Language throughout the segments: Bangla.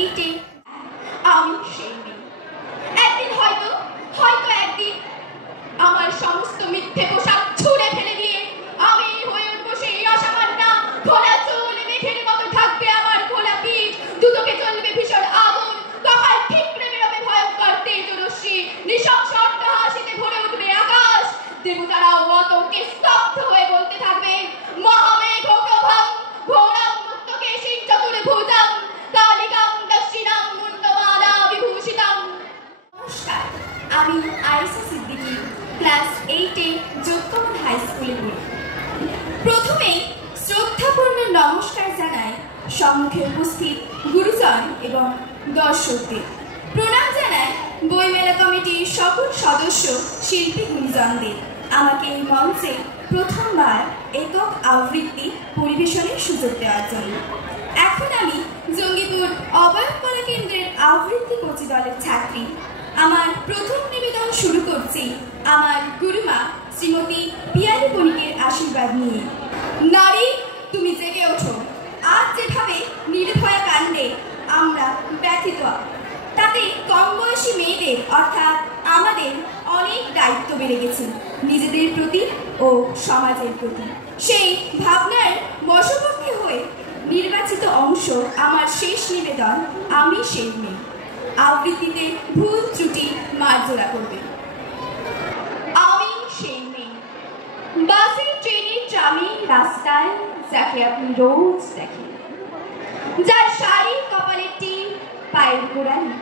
8-এ আমি সেই মেয়ে। একদিন হয়তো একদিন আমার সমস্ত মিথ্যে পোশাক ছুঁড়ে ফেলে দিয়ে আমি হয়ে উঠবো সেই অসামান্য খোলা চুল, মেঘের মতো থাকবে আমার খোলা পিঠ, দুটোকে চলবে ভীষণ আগুন, কপাল ঠিকরে বেরোবে ভয়ঙ্কর তেজরশ্মি, নৃশংস হাসিতে ভরে উঠবে আকাশ। দেবতারাও আতঙ্কে স্তব্ধ হয়ে বলতে থাকবে মহামেঘ প্রভাং ঘোরাং মুক্তকেশিং চতুর্ভুজাং কালিকাং দক্ষিণাং মুন্ডমালা বিভূষিতাং। নমস্কার, আমি আয়েশা সিদ্দিকী, ক্লাস 8-এ যোধপুর হাই স্কুলে পড়ি। প্রথমেই শ্রদ্ধাপূর্ণ নমস্কার জানাই সম্মুখে উপস্থিত গুরুজন এবং দর্শকদের। প্রণাম জানাই বইমেলা কমিটির সকল সদস্য, শিল্পী গুণীজনদের আমাকে এই মঞ্চে প্রথমবার একক আবৃত্তি পরিবেশনের সুযোগ দেওয়ার জন্য। এখন আমি জঙ্গিপুর অবয়ব কলা কেন্দ্রের আবৃত্তি কোচি দলের ছাত্রী। আমার প্রথম নিবেদন শুরু করছি আমার গুরুমা শ্রীমতী পিয়ালি বণিকের আশীর্বাদ নিয়ে। নারী, তুমি জেগে ওঠো। আজ যেভাবে নির্ভয়া কাণ্ডে আমরা ব্যথিত, তাতে কম বয়সী মেয়েদের অর্থাৎ আমাদের অনেক দায়িত্ব বেড়ে গেছে নিজেদের প্রতি ও সমাজের প্রতি। সেই ভাবনার বশবর্তী হয়ে নির্বাচিত অংশ আমার শেষ নিবেদন আমি সেই মেয়ে। আবৃত্তিতে ভুল ত্রুটি মার্জনা করবে। আমি সেই মেয়ে, বাসে, ট্রেনে, ট্রামে, রাস্তায় যাকে আপনি রোজ দেখেন, যার শাড়ি, কপালের টিপ, পায়ের গোড়ালি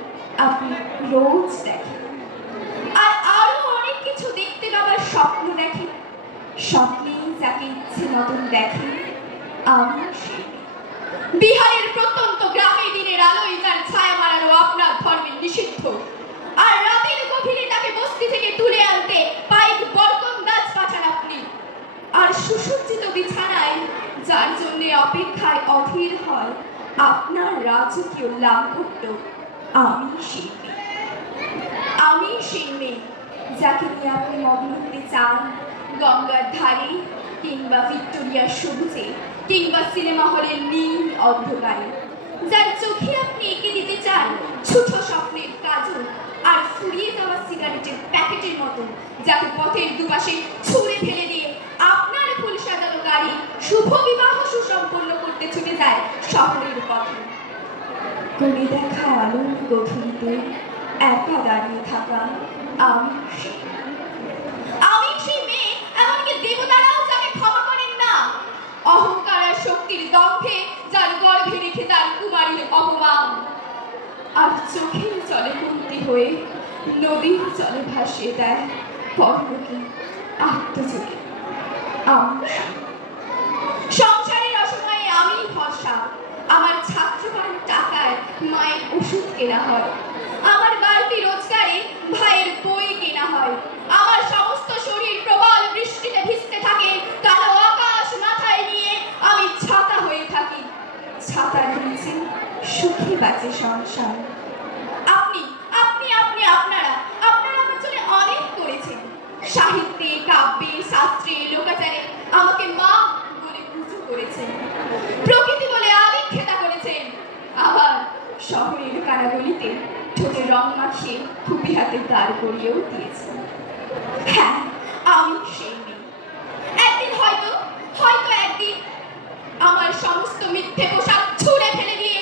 আপনি রোজ দেখেন, আর আরো অনেক কিছু দেখতে পাবার স্বপ্ন দেখেন। স্বপ্নে যাকে ইচ্ছে মতন দেখেন, আমি সেই বিহারের প্রত্যন্ত গ্রামে দিনের আলোয় তার ছায়া মারানো আপনার ধর্মের নিষিদ্ধ, আর রাতের গভীরে তাকে বস্তি থেকে তুলে আনতে পাইক বরকন্দাজ পাঠান আপনি। আর সুসজ্জিত বিছানায় যার জন্য অপেক্ষায় অধীর হয় আপনার রাজকীয় লাঙ্গট, আমি সেই মেয়ে। আমি সেই মেয়ে যাকে নিয়ে আপনি মগ্ন হতে চান গঙ্গার ধারে, কিংবা ভিক্টোরিয়ার সবুজে, কিংবা সিনেমা হলের নীল অন্ধকারে, যার চোখে আপনি এঁকে দিতে চান ছোট স্বপ্নের কাজল আর ফুরিয়ে যাওয়া সিগারেটের প্যাকেটের মতো, যাকে পথের দুপাশে ছুঁড়ে ফেলে দিয়ে আপনার ফুল সাজানো গাড়ি শুভ বিবাহ সুসম্পন্ন করতে ছুটে যায় শহরের পথে। করে দেখা আলোর গভীরতে একা দাঁড়িয়ে থাকা আমি সেই মেয়ে। এমনকি দেবতারাও যাকে ক্ষমা করেন না, অহংকার আর শক্তির দম্ভে যার গর্ভে রেখে তার কুমারীর অপমান, আর চোখের জলে কুন্তি হয়ে নদীর জলে ভাসিয়ে দেয় পরলোকে আত্মযোগে। সংসারের অসময়ে আমি ভরসা, আমার ছাত্রবাড়ির টাকায় মায়ের ওষুধ কেনা হয়, আমার বাড়তি রোজগারে ভাইয়ের বই কেনা হয়, আমার সমস্ত শরীর প্রবল বৃষ্টিতে ভিজতে থাকে, কালো আকাশ মাথায় নিয়ে আমি ছাতা হয়ে থাকি। ছাতার নিচে সুখী বাঁচে সংসার। আপনি আপনি আপনি আপনারা আমার জন্য অনেক করেছেন। সাহিত্যে, কাব্যে, শাস্ত্রে, লোকাচারে আমাকে মা বলে পুজো করেছেন, প্রকৃতি বলে আদিক্ষেতা করেছেন, আবার শহরের কারাগলিতে ঠোঁটে রং মাখিয়ে খুবই হাতে দাঁড় করিয়েও দিয়েছেন। হ্যাঁ, আমি সেই মেয়ে। একদিন হয়তো একদিন আমার সমস্ত মিথ্যে পোশাক ছুঁড়ে ফেলে দিয়ে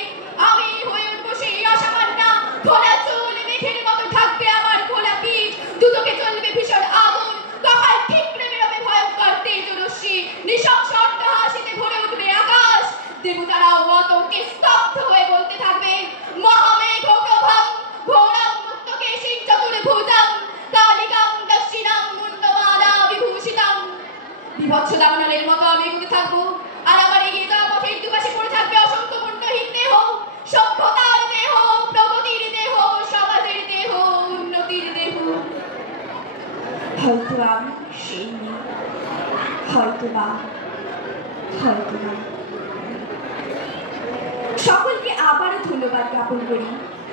আমি হয়ে উঠবো সেই অসামান্য খোলা চুল, মেঘের মতো থাকবে আমার খোলা পিঠ, দুটোকে চলবে ভীষণ আগুন, কপাল ঠিকরে বেরোবে ভয়ঙ্কর তেজরশ্মি, নৃশংস হাসিতে ভরে উঠবে আকাশ। দেবতারাও আতঙ্কে স্তব্ধ হয়ে বলতে থাকবে মহামেঘ প্রভাং ঘোরাং মুক্তকেশিং চতুর্ভুজাং কালিকাং দক্ষিণাং মুন্ডমালা বিভূষিতাং। বিভৎস দাবানলের মতো আমি এগোতে থাকবো, আর আমার এগিয়ে যাওয়া পথের দুপাশে পড়ে থাকবে অসংখ্য মুন্ডহীন দেহ, সভ্যতার দেহ, প্রগতির দেহ, সমাজের দেহ, উন্নতির দেহ। হয়তো আমি সেই মেয়ে, হয়তো বা। সকলকে আবারও ধন্যবাদ জ্ঞাপন করি।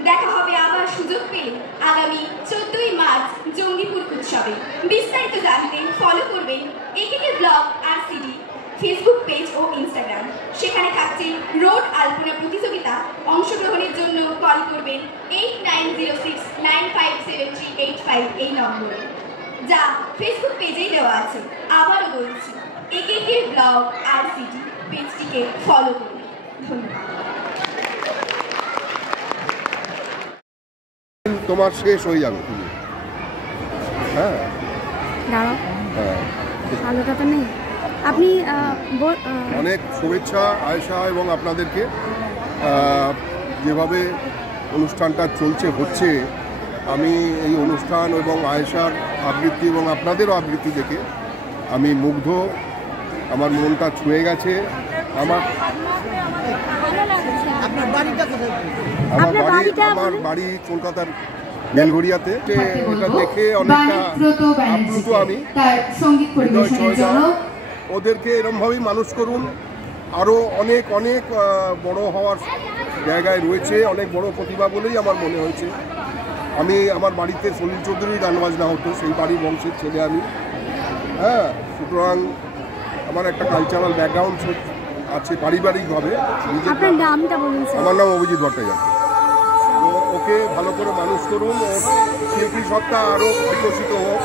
দেখা হবে আবার সুযোগ পেলে আগামী 14ই মার্চ জঙ্গিপুর উৎসবে। বিস্তারিত জানতে ফলো করবেন একেকে ব্লগ আর সিডি ফেসবুক পেজ ও ইনস্টাগ্রাম। সেখানে থাকা থাকছে রোড আলপনা প্রতিযোগিতা। অংশগ্রহণের জন্য কল করবেন 8906957385 এই নম্বরে, যা ফেসবুক পেজেই দেওয়া আছে। আবারও বলছি, একেকে ব্লগ RCT পেজটিকে ফলো করুন। ধন্যবাদ। তোমার শেষ হয়ে যাবে তুমি। হ্যাঁ আলোটা তো নেই। আপনি অনেক শুভেচ্ছা আয়েশা এবং আপনাদেরকে। যেভাবে অনুষ্ঠানটা হচ্ছে, আমি এই অনুষ্ঠান এবং আয়েশার আবৃত্তি এবং আপনাদেরও আবৃত্তি দেখে আমি মুগ্ধ। আমার মনটা ছুঁয়ে গেছে। আমার বাড়ি কলকাতার বেলঘরিয়াতে। এটা দেখে অনেকটা আপ্লুত আমি। ওদেরকে এরমভাবেই মানুষ করুন, আরও অনেক অনেক বড় হওয়ার জায়গায় রয়েছে, অনেক বড় প্রতিভা বলেই আমার মনে হয়েছে। আমি আমার বাড়িতে সলিল চৌধুরীর গান বাজনা হতো, সেই বাড়ির বংশের ছেলে আমি। হ্যাঁ, সুতরাং আমার একটা কালচারাল ব্যাকগ্রাউন্ড আছে পারিবারিকভাবে। আমার নাম অভিজিৎ ভট্টাচার্য। তো ওকে ভালো করে মানুষ করুন, ওর শিল্পী সত্তা আরও বিকশিত হোক।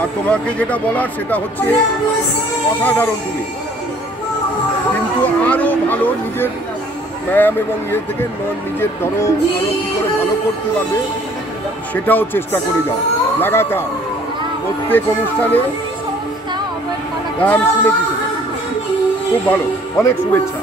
আর তোমাকে যেটা বলার সেটা হচ্ছে, অসাধারণ তুমি, কিন্তু আরও ভালো নিজের ব্যায়াম এবং থেকে নিজের ধরো আরও কী করে ভালো করতে পারবে সেটাও চেষ্টা করে যাও লাগাতার। প্রত্যেক অনুষ্ঠানে গান শুনেছি, সেটা খুব ভালো। অনেক শুভেচ্ছা।